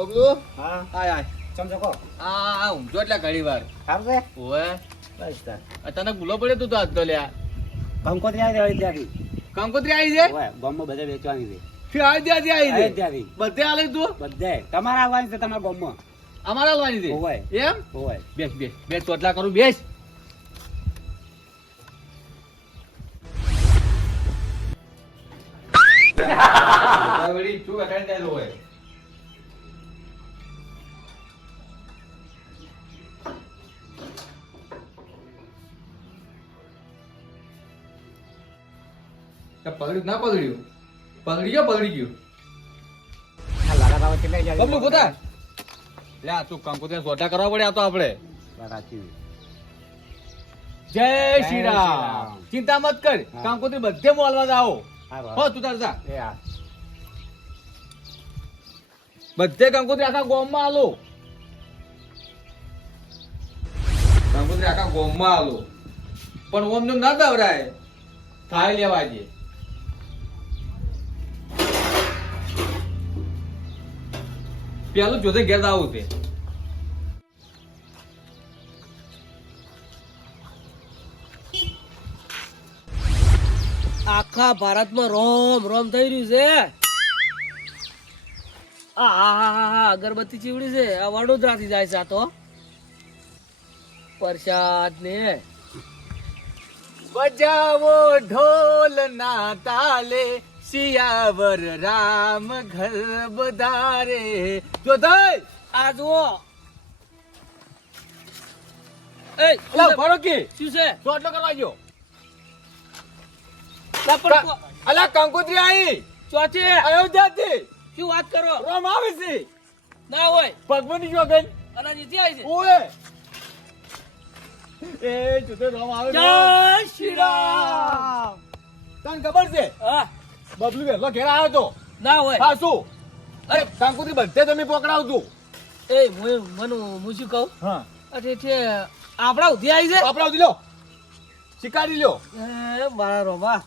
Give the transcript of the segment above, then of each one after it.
બબલુ હા આય આય સમજો કો આ ઊંઘો એટલે ઘણી વાર સારું છે ઓવે બસ તાર તને ભૂલો પડ્યો તું તો આજ તો લ્યા કંકોત્રી આવી જાય ત્યાંથી કંકોત્રી આવી છે ઓય ગામમાં બધે વેચવાની છે ફી આવી ત્યાંથી આવી છે ત્યાંથી બધે આલે તું બધે તમારે આવવાની છે તમારા ગામમાં અમારા લાવવાની છે ઓય એમ ઓય બેસ બેસ બેસ ચોટલા કરું બેસ વળી તું અટાઈ જાય હોય પગડ્યું ના પગડ્યું પગડી ગયો આ લાલા બાબા કેટલા જાય બબલુ ગોતા લે તું કંકોત્રી સોટા કરવા પડે આ તો આપણે સાચી જય જય શ્રી શ્રી રામ રામ. ચિંતા મત કર હા. કંકોત્રી બધે મોલવા જાઓ હા હો તું તાર જા એ હા બધે કંકોત્રી આખા ગોમમાં આલો કંકોત્રી આખા ગોમમાં આલો પણ ઓમ નું ના દવરાય થાય લેવા દે પેલું જોતે ઘેર આવું છે આખા ભારતમાં રોમ રોમ થઈ રહ્યું છે આ અગરબત્તી ચીવડી છે આ વડોદરાથી જાય છે આ તો પ્રસાદ ને બજાવો ઢોલ ના તાલે શિયાવર રામ ઘર બધારે જો થઈ આ જુઓ એ લા ભરો કે શું છે ચોટલો કરવા ગયો લા પણ અલા કંકોત્રી આઈ ચોચે અયોધ્યાથી શું વાત કરો રોમ આવે છે ના હોય ભગવાનની જોગન અને નીચે આવી છે ઓએ એ જુદે રોમ આવે જય શ્રી રામ તને ખબર છે હા બબલુ વેલો ઘેર આવ્યો તો ના હોય હા શું અરે કંકોત્રી બધે તમે પકડાવતું એ હું શું કહું હા અરે છે આપણા ઉધી આવી છે પકડાવતી લ્યો શિકારી લ્યો એ મારા રોમા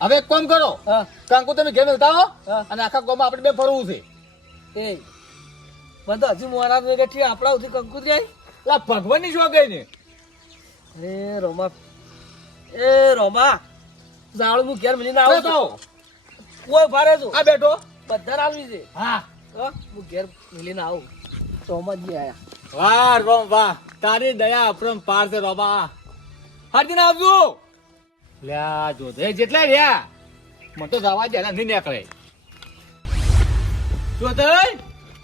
હવે એક કામ કરો હા કંકુ તમે ઘેર મેળતા હો હા. અને આખા ગામમાં આપણે બે ફરવું છે એ બધો હજુ મોરા ને બેઠી આપણા ઉધી કંકુતરી આવી લા ભગવાનની જો ગઈ ને એ રોમા જાવળ હું ઘેર મળીને આવું તો છું. કોઈ ભારે છું આ બેઠો બધા આવી છે હા હું ઘેર મળીને આવું રોમાજી આયા વાહ રોમ વાહ તારી દયા અપરંપાર છે રોમા હાજી ના આવજો લ્યા જો દે જેટલા રહ્યા મને તો જવા દે નહીં નીકળે જો દે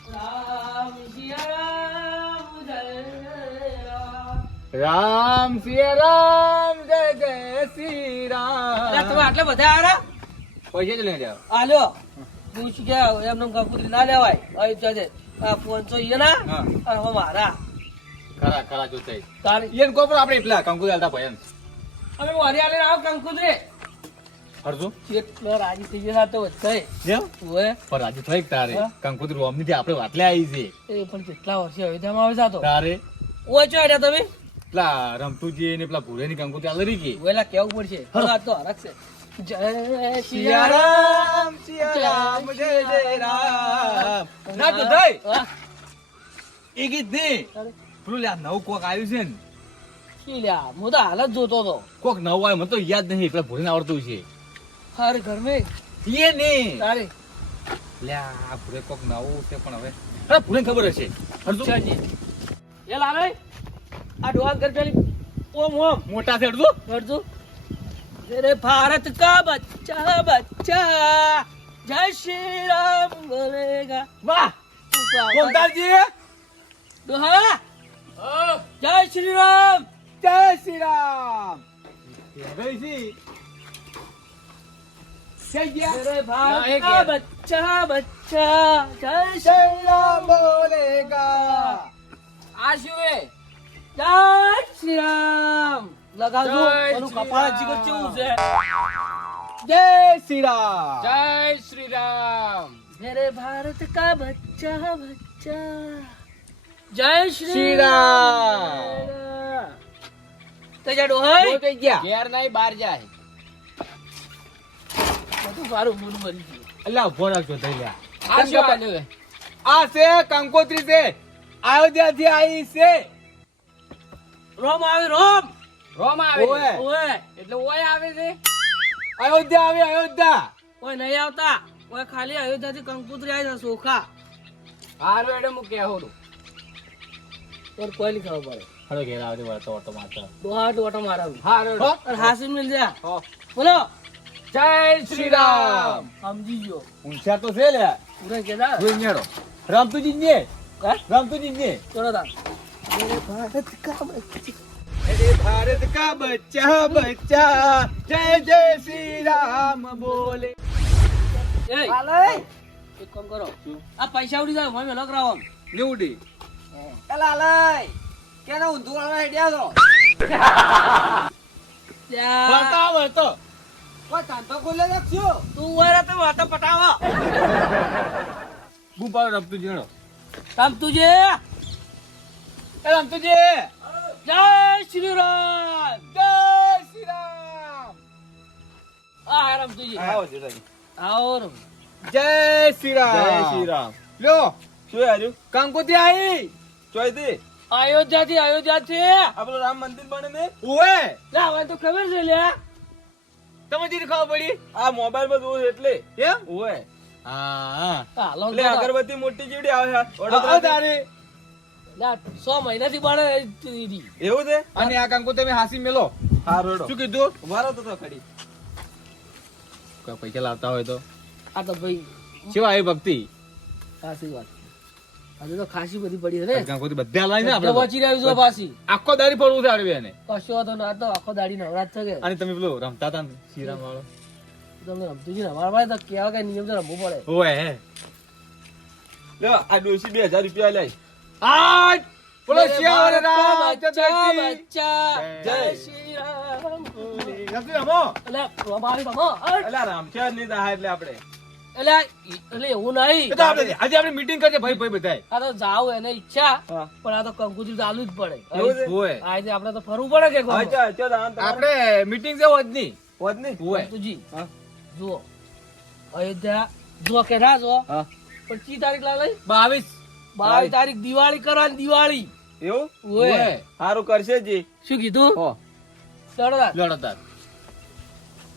રામ સિયા રામ જય રામ. રામ સિયા રામ જય જય શ્રી અરે તમે રામ આટલા બધા આવ્યા પૈસા જ લઈ જાવ આલ્યો હું શું કે એમને કંકુતરી ના લેવાય અયોધ્યા છે આ 500 ઈ ના હા. અને હું મારા ખરા ખરા જો થઈ તારી ઈયન કો પણ આપણે એટલા કંકુ આલતા ભયન અમે મારી આલે આવ કંકુતરી હરજો કેટલો રાજી થઈ ગયા તો વધે કેમ ઓએ પણ આજે થઈ તારે હા? કંકુતરી રોમની થી આપણે વાટલે આવી છે એ પણ કેટલા વર્ષે અયોધ્યામાં આવે જાતો તારે ઓય ચો આડ્યા તમે પેલા રમતુજી ને પેલા ભૂરેની કંકુતરી આલરી ગઈ ઓલા કેવું પડશે આ તો હરક છે જય સિયા રામ જય જય રામ ના તો થઈ હા, એ ગીત ને અરે, પેલું લ્યા નવું કોક આવ્યું છે ને શી લ્યા હું તો હાલ જ જોતો હતો કોક નવું આવ્યું મને તો યાદ નહીં પેલા ભૂરેને આવડતું છે અરે ઘર મેં એ ને તારે લ્યા ભૂરે કોક નવું છે પણ હવે અરે ભૂરે ખબર હશે હરજો ચાજી એ લાલે આ ડોહાન કર પેલી ઓમ ઓમ મોટા છે હરજો કરજો तेरे भारत का बच्चा बच्चा जय श्री राम बोलेगा વાહ કોંતાજી दोहा जय श्री राम જય શ્રી રામ ગઈ છે જય ગયા तेरे भारत एक का है। बच्चा बच्चा जय श्री રામ બોલેગા આ શું હે જય શ્રી રામ લગાવજો જય એનું શ્રી કપાળ રામ. જીગર કેવું છે જય શ્રી રામ જય શ્રી રામ मेरे भारत का बच्चा बच्चा जय श्री શ્રી રામ તો જા ડોહાઈ થઈ ગયા ઘેર નહીં બહાર જાય બધું સારું મૂડ મરી ગયું અલ્લા ઉભો રાખજો થઈ લ્યા આ શું આલ્યો આ છે કંકોત્રી છે, અયોધ્યાથી આવી છે. રોમ આવે રોમ. રોમ આવે છે. ઓય. ઓય એટલે ઓય આવે છે. અયોધ્યા આવી, અયોધ્યા. ઓય નહીં આવતા. ઓય ખાલી અયોધ્યાથી કંકુતરી આવી છે સોખા. હારું એટલે હું કહેવું છું. ઓર કોઈ નહીં ખબર પડે. હળો ઘેર આવજે, વળતો વળતો મારતો. દોહાટ ઓટો મારાવું. હારું હો? અને હાસી મિલ જા. હો. બોલો. જય શ્રી રામ. સમજી ગયો. ઊંચા તો છે લે. પૂરા કેદા. જોઈનેડો. રામતુજી ને, હે? રામતુજી ને. ચલો તા. મેરે ભારત કા બચ્ચા. અરે ભારત કા બચ્ચા બચ્ચા, જય જય શ્રી રામ બોલે. એય, એક કામ કરો. આ પૈસા ઉડી જાય મને લગ રાવો. લીવડી. વળતો વળતો. તું ઓય તો વાતો પટાવો. ગુંપાળો રામતુજી હેડો. રામતુજી, એ રામતુજી, જય શ્રી રામ. જય શ્રી રામ. આ રામતુજી. આવો જીજાજી. આવો રામ. જય શ્રી રામ. જય શ્રી રામ. લ્યો શું હાર્યું? કંકોત્રી આવી. ચોયથી અયોધ્યાથી આ પેલું રામ મંદિર બને ને ઓએ લા મને તો ખબર છે લ્યા. તમે જીને ખબર પડી આ મોબાઈલ માં જોયું એટલે એમ? ઓય હા હાલો એટલે દાદા. અગરબત્તી મોટી જેવડી આવે છે હા વડોદરાથી. તારે. લા 100 મહિનાથી બને દીદી. એવું છે? અને આ કંકોત્રી તમે હાસી મેલો. હારું હેડો. શું કીધું? ઉભા તો ખડી. કોઈ પૈસા લાવતા હોય તો આ તો ભાઈ કેવા આવી ભક્તિ. ખાસી વાત. આજે તો ખાસી બધી પડી છે ને. કંકોત્રી બધા લાવી ને એટલે આપણે વચી રહ્યું છે પાછી. આખો દાડી પડવું છે આડવે એને. કશો તો ના તો આખો દાડી નવરાત છે કે. અને તમે પેલું રમતા હતા ને શ્રીરામ વાળો. તમને રમતું છે ને અમારા પાસે તો કેવા કઈ નિયમ તો રમવું પડે. ઓએ હે. લ્યો આ ડોશી 2000 રૂપિયા લે. આજ બોલો મેરે શ્યાવર ભારત કા રામ બચ્ચા બચ્ચા જય જય શ્રી રામ બોલે. નથી રમો. એટલે પ્રભાવી રમો. અલા રામચંદ્ર લીધા હા એટલે આપણે. એટલે એવું નહીં. એ તો આપણે આજે આપણે મીટિંગ કરજે ભાઈ ભાઈ બધાય. આ તો જાવ એને ઈચ્છા હા. પણ આ તો કંકુતરી ચાલુ જ પડે. એવું છે? ઓએ આજે આપણે તો ફરવું પડે કે હા, ગામમાં? ચો દાન તમારે. આપણે મીટિંગ છે આજની. હોત નહીં? ઓએ કંકુજી, હા. જુઓ અયોધ્યા જુઓ કે ના જુઓ હા. પણ ચી તારીખ લાવે 22 22 તારીખ દિવાળી કરવાની દિવાળી. એવું? ઓય હારું કરશે જી. શું કીધું? હો લડતા. લડતા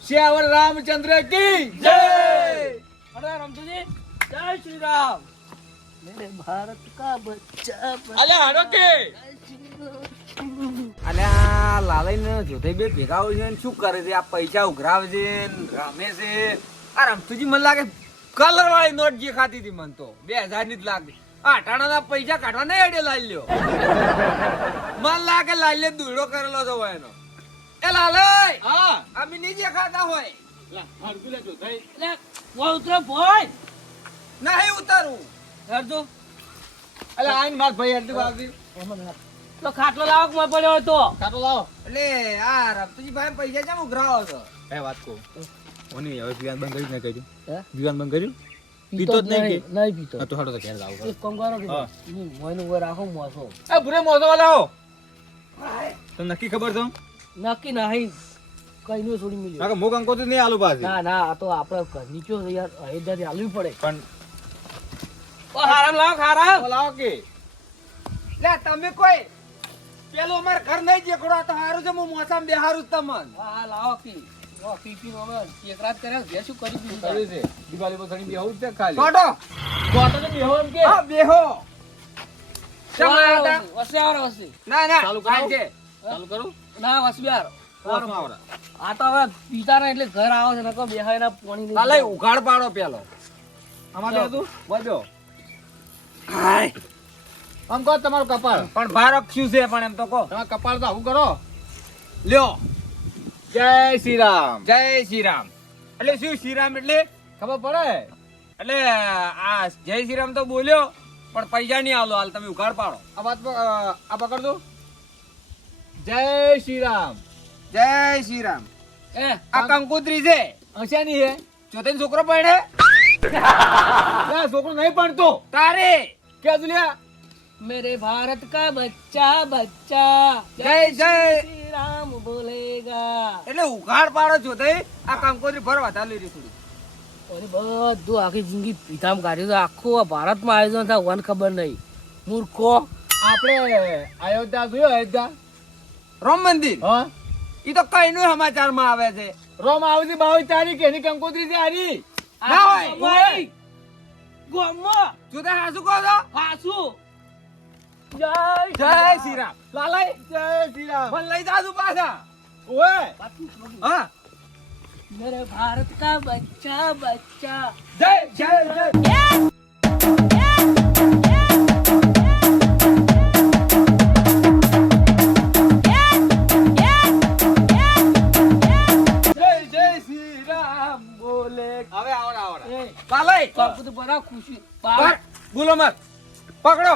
શ્યાવર રામચંદ્ર કી જય. અરે રમતુજી, જય શ્રી રામ. મેરે ભારત કા બચ્ચા બચ્ચા. અલે હાડો કે અલ્યા લાલઈને જોધે બે ભેગા હોય છે ને શું કરે છે? આ પૈસા ઉઘરાવે છે ને રમે છે. આ રમતુજી મને લાગે કલર વાળી નોટ જે ખાતી હતી મને તો 2000 ની જ લાગતી. આ અટાણાના પૈસા કાઢવા નહીં અડે લાલ્યો. મને લાગે લાલ્યો દુડો કરેલો છે હોય એનો. એ લાલય હા અમે નહીં જે ખાતા હોય લા હરગુલે જો થઈ. એટલે બોલ ઉતરો ભોય. નહીં ઉતારું. હરજો. અલે આઈન માર ભાઈ હરદુ આવતી. તો ખાટલો લાવો કે મોય પડ્યો હોય તો. કાટો લાવો. એટલે આ રમતુજી ભાઈ પૈસા કેમ ઉઘરાવો છો? એ વાત કહું ઓની હવે પીવાન બંધ કર્યું ને કર્યું હે? પીવાન બંધ કર્યું પીતો જ નહીં. નહીં પીતો. હા તો હાડો તો ઘેર લાવો. એક કામ કરો કે હા. મોયનું હોય રાખો મોસો. એ ભૂરે મોસો વાળાઓ તો નક્કી ખબર છે નક્કી નહીં કઈ નું છોડી મિલ્યો. નાકે મોક અંકો તો નહીં આલુ પાછી ના ના આ તો આપણે ઘરની ચો યાર અયોધ્યાથી હાલવી પડે. પણ ઓ હારામ લાવો હારામ. લાવો કે લે તમે કોઈ પેલું અમાર ઘર નહીં જેકડો આ તો હારું છે. હું મોસામાં બેહારું જ તમન. હા લાવો કી. ઓ પીપી નો હવે એક રાત કર્યા જે શું કરી દીધું કર્યું છે દિવાળી પર ઘણી બેહું જ છે ખાલી કોટો કોટો તો બેહો એમ કે. હા બેહો. શા આયા તા? વસે આવો વસે. ના ના ચાલુ કરો. સાંજે. ચાલુ કરું ના વસબી આરો. કોસમાં આવરા આ તો હવે પીતા ના એટલે ઘર આવો છે નકો બેહાય ના પાણી નહીં. કાલે ઉઘાડ પાડો પેલો. આમાં તો હતું વધો હાય આમ કહો તમારું કપાળ પણ ભાર અક્ષું છે પણ એમ તો કહો. તમારું કપાળ તો આવું કરો. લ્યો જય શ્રી રામ. જય શ્રી રામ. એટલે શું શ્રી રામ એટલે? ખબર પડે એટલે આ જય શ્રી રામ તો બોલ્યો પણ પૈસા નહીં આલો. હાલ તમે ઉઘાડ પાડો. આ વાત આ પકડ દો. જય શ્રી રામ. જય શ્રી રામ. એ આ કંકોત્રી છે. હસ્યાની હે ચોથે છોકરો પડે લે છોકરો નહીં ભણતો તારે. કે દુલિયા मेरे भारत का बच्चा बच्चा જય જય श्री राम बोलेगा. એટલે ઉઘાડ પાડો છો તે આ કંકોત્રી ભરવા ચાલી રહી થોડી. ઓલી બધું આખી જિંદગી પીધામ કાઢ્યું તો આખું આ ભારતમાં આયોજન થાય વન ખબર નહીં મૂર્ખો. આપણે અયોધ્યા જોયો અયોધ્યા રામ મંદિર હા ઈ તો કઈ નું સમાચારમાં આવે છે. રોમ આવતી 22 તારીખ એની કંકોત્રી છે હારી. ના હોય. હોય ગોમમાં તું તો હાસુ કહો છો? હાસુ. જય જય શ્રી રામ. લાલાઈ જય શ્રી રામ. મને લઈ જાજો પાછા. ઓય હા मेरे भारत का बच्चा बच्चा જય જય જય જય જય શ્રી રામ બોલે. હવે આવડા આવડા પાલય બાપુ તો બડા ખુશી પર બોલો મત પકડો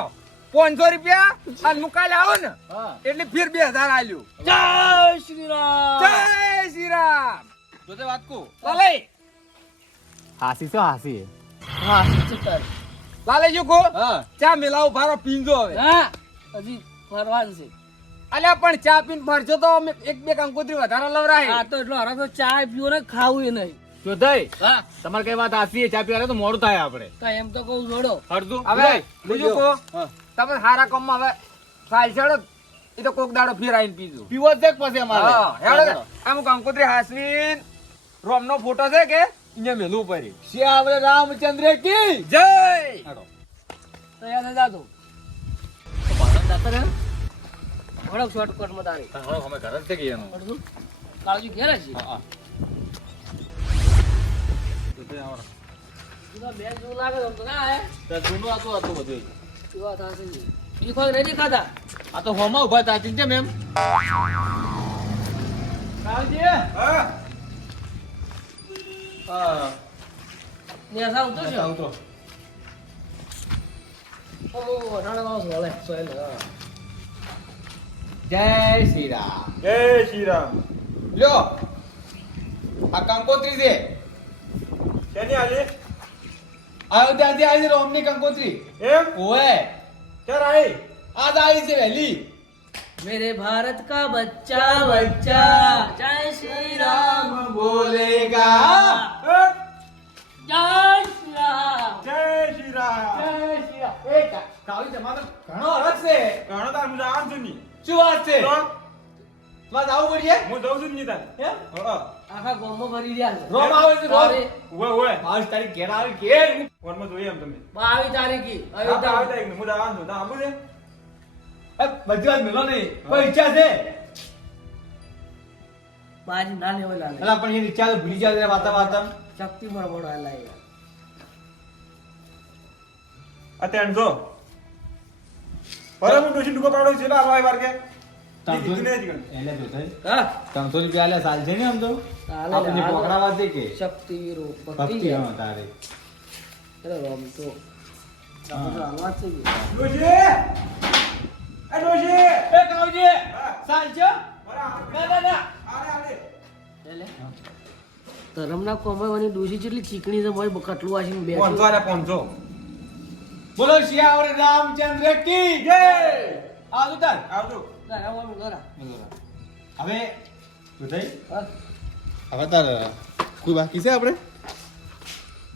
500 રૂપિયા અને મુકાલે આવો ને હા એટલે ફીર 2000 આલ્યું. જય શ્રી રામ. જય શ્રી રામ. જોતે વાત કો પાલય હાસી છો હાસી હા ચિત્તર લાલે જો કો હા ચા મિલાવ ભારો પીંજો હવે. હા હજી ફરવાનું છે. અલ્યા પણ ચા પીને ફરજો તો અમે એક બે કંકોત્રી વધારે લવરાય. આ તો એટલો હરા તો ચા પીવો ને ખાવું એ નહીં. જોધાઈ હા તમારે કઈ વાત હાસી ચા પીવા તો મોડું થાય આપણે તો એમ તો કહું જોડો. અડધું હવે બીજું કો હા. તમે સારા કામમાં હવે સાલ છેડો એ તો કોક દાડો ફેર આવીને પીજો. પીવો જ છે કે પછી અમારે હા હેડો અમુક કંકોત્રી હાસવીન રોમનો ફોટો છે કે અહીંયા મેલું પડી. શ્યામ રામચંદ્ર કી જય તો યાદ જાતો ભારત જાતા રહે વડક શોર્ટકટ માં તારી હવે અમે ઘર જ છે કે એનું અડધું કાળજી ઘેર છે. હા જોતે આવડા તું બે જેવું લાગે છે આમ તો ના હે તો જૂનું હતું બધું તું વાત હાસી છે. બીજું કોઈ નહીં ખાધા આ તો હોમાં ઉભા હતા ચિંતા મેમ કાળજી હા હા ને આસા ઉતર છે. ઉતરો ઓ નાના માણસ બોલે સોયલ. જય શ્રી રામ જય શ્રી રામ. લ્યો આ કંકોત્રી છે શેની આલી? અયોધ્યાથી આવી છે રોમની કંકોત્રી એમ? ઓએ ક્યારે આઈ? આજ આવી છે વહેલી मेरे भारत का बच्चा बच्चा जय श्री राम બોલેગા जय श्री राम જય શ્રી રામ. એ કાળી તમારો ઘણો અરજ છે ઘણો તાર મુજા આમ છું ની. શું વાત છે તો વાત આવું પડીએ હું જઉં છું ની તાર. એમ હા. આખા ગામમાં ભરી રહ્યા છે. રોમ આવે છે રોમ તારીખ ઉવે ઉવે. 22 તારીખ ઘેર આવી ઘેર ફોનમાં જોઈએ એમ તમે. 22 તારીખી હા, તો અયોધ્યા. આવતા એક ને મુજા આમ છું. તાર આબુ છે? એ બધી વાત મેલો નહીં કોઈ ઈચ્છા છે બાજી ના લેવા લાગે અલા પણ એ ઈચ્છા તો ભૂલી જાય વાતા વાતા શક્તિ મળે મળે લાગે. આ તેણ જો. બરાબર હું ડોશી ડૂબો પાડો છે ને આવા વાર કે. ત્રણસો દીકરી નહીં દીકરી. એટલે જોતાઈ હા 300 રૂપિયા આલે સાલ છે ને આમ તો ચાલે, આપણે ચાલે. પકડાવા છે કે શક્તિ વીરો ભક્તિ હા તારે અરે રામ તો હાલવા છે કે. ડોશી! એ ડોશી! એ કાવજી હા. સાલ છે બરા, ના ના ના આલે, આલે. એટલે ધરમના કોમાવાની ડોસી જેટલી ચીકણી છે મોય કટલું વાસીને બેઠી. 500 આલે 500. બોલો શ્યામ રામચંદ્ર કી જય! આવજો તાર આવજો. ના, ના, ઓલું કરા. હવે જોતાઈ હા. હવે તાર કોઈ બાકી છે આપણે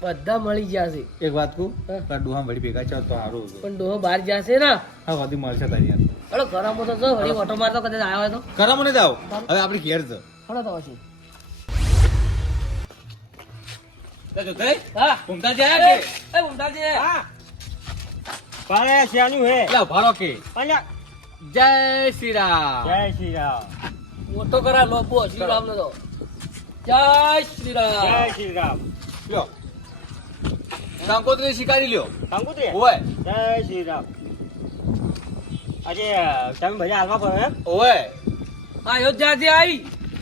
બધા મળી ગયા છે એક વાત કહું હા. તાર ડોહા વળી ભેગા ચાલ તો સારું હતું પણ ડોહો બહાર જશે ને હા વધી મળશે તારી યાર અરે ઘરમાં તો જો વળી ઓટો મારતો કદાચ આવ્યો હોય તો કરામો ને જાવ હવે આપણે ઘેર જ હળો તો પછી જોતાઈ હા ઘૂમતા જાય કે એ ઉમટાજી હા પણ શ્યાનું હે લા ભારો કે અલ્યા જય શ્રી રામ જય શ્રી રામ. મોટો કરા લોબો શ્રી રામ નો તો જય શ્રી રામ શ્રી રામ. લ્યો કંકોત્રી શિકારી લ્યો કંકુત્રી ઓય જય શ્રી રામ. આજે તમે બધા હાલમાં પડે એમ? ઓય અયોધ્યાથી આવી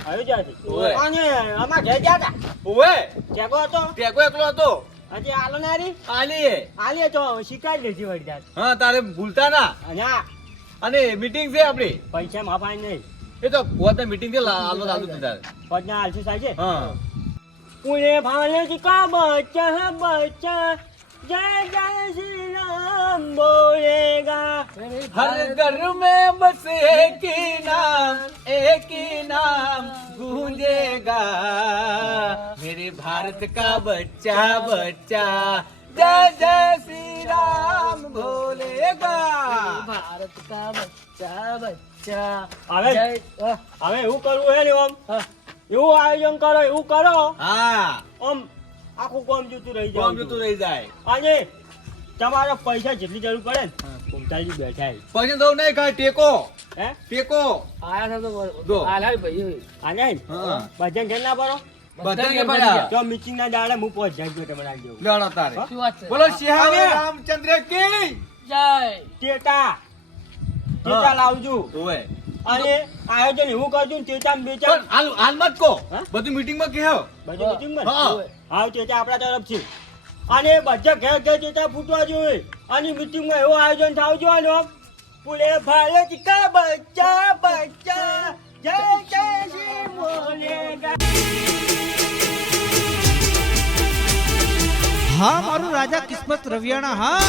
અયોધ્યાથી? ઓય. અને આમાં ઘેર ગયા હતા ઓય ટેકો હતો ટેકો એકલો હતો હજી આલો નારી આલી આલીએ તો શીખાઈ લેજી વળી જાત. હા તારે ભૂલતા ના અને આ અને મીટિંગ છે આપણી પૈસા માપાય નહીં એ તો પોતે મીટિંગ છે હાલો ચાલુ છે તારે પદના આલસી થાય છે. હા પુણે ભાલે કા બચ્ચા બચ્ચા જય જય શ્રી રામ બોલેગા. हर घर में बस एक ही नाम गूंजेगा मेरे भारत का बच्चा बच्चा जय जय श्री राम बोलेगा ભારત કા બચ્ચા બચ્ચા હવે જય હવે એવું કરવું હે ને આમ હા. એવું આયોજન કરો એવું કરો हाँ આમ આખું કામ જતું રહી कौन જાય जो तू रह जाए અને તમારે પૈસા જેટલી જરૂર પડે ને કોમતાજી બેઠા છે. पैसे दो नहीं कहा टेको હે टेको આયા તો દો. આલા ભાઈ આને हाँ ભજન છે ના પડો બધા બધા बड़ा તો મીટિંગ ના દાડે હું પહોંચ જાય તમને આવી જવું लड़ा तारे શું વાત છે बोलो सियावर रामचंद्र की જય ટેટા લાવજો ओए અને આયોજન એવું કરજો ને ટેટા ને બેચા પણ હાલ મત કો હા? બધું મીટિંગ માં કહો બધું મીટિંગ માં હા. હા ટેટા આપણા તરફથી અને બધા ઘેર ઘેર ટેટા ફૂટવા જોઈએ અને મીટિંગ માં એવું આયોજન થાવ જોવાનો પુલે ભારત કા બચ્ચા બચ્ચા જય જય શ્રી બોલેગા હા મારું રાજા કિસ્મત રવિયાણા હા